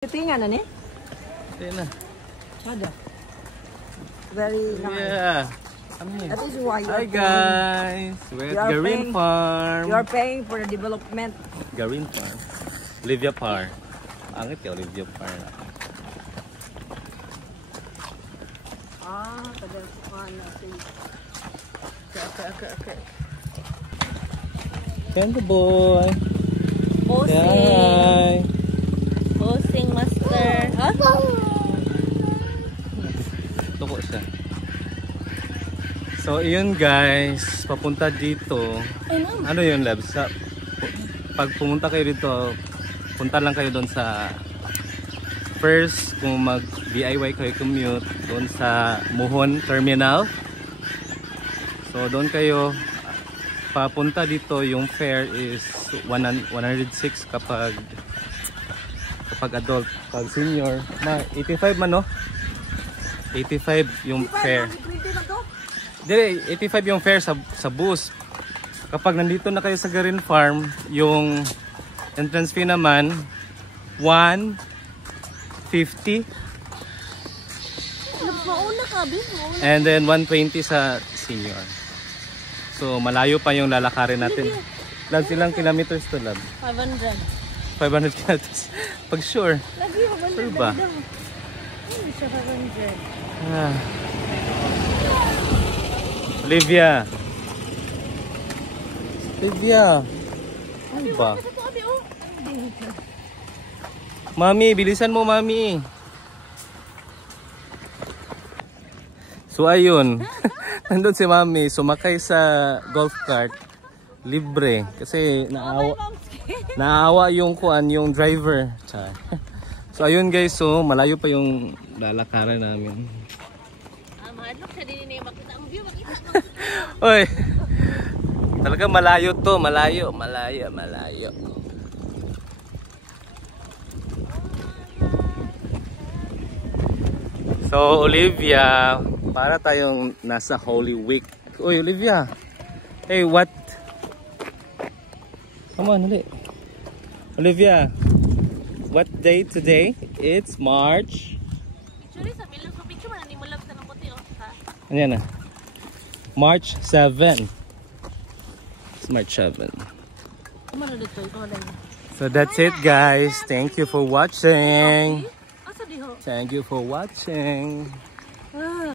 Tingnan na ni? Tingnan na. Ada. Very nice. Yeah. That is why Hi guys, we're at Garin Farm. You are paying for the development. Garin Farm. Olivia Par. Angit ya Olivia Par. Tagal sukan natin. Okay. Ganda boy. Posing. Posing master. Ha? Tuko siya. So, yun guys, papunta dito. Ano yun, Labs? Pag pumunta kayo dito, punta lang kayo doon sa first, kung mag-DIY kayo commute, doon sa Muhon Terminal. So, doon kayo papunta dito, yung fare is 106 kapag adult. Pag senior, 85 man, no? 85 yung fare. Hindi, 85 yung fare sa bus. Kapag nandito na kayo sa Garin Farm, yung entrance fee naman 150. And then 120 sa senior. So malayo pa yung lalakarin natin. Lang silang kilometers to, Lab? 500 kilometers. Pag sure. Sure ba? Olivia. Ano ba? Mami, bilisan mo, Mami. So ayun. Nandun si Mami, sumakay sa golf cart. Libre. Kasi naawa yung driver. So ayun guys, so malayo pa yung lalakaran namin. Oy. Talaga malayo to, malayo. So Olivia, para tayong nasa Holy Week. Oy Olivia. Hey, what? Come on, dali. Olivia, what day today? It's March. Ano yan na? March 7. It's March 7. So that's it guys. Thank you for watching.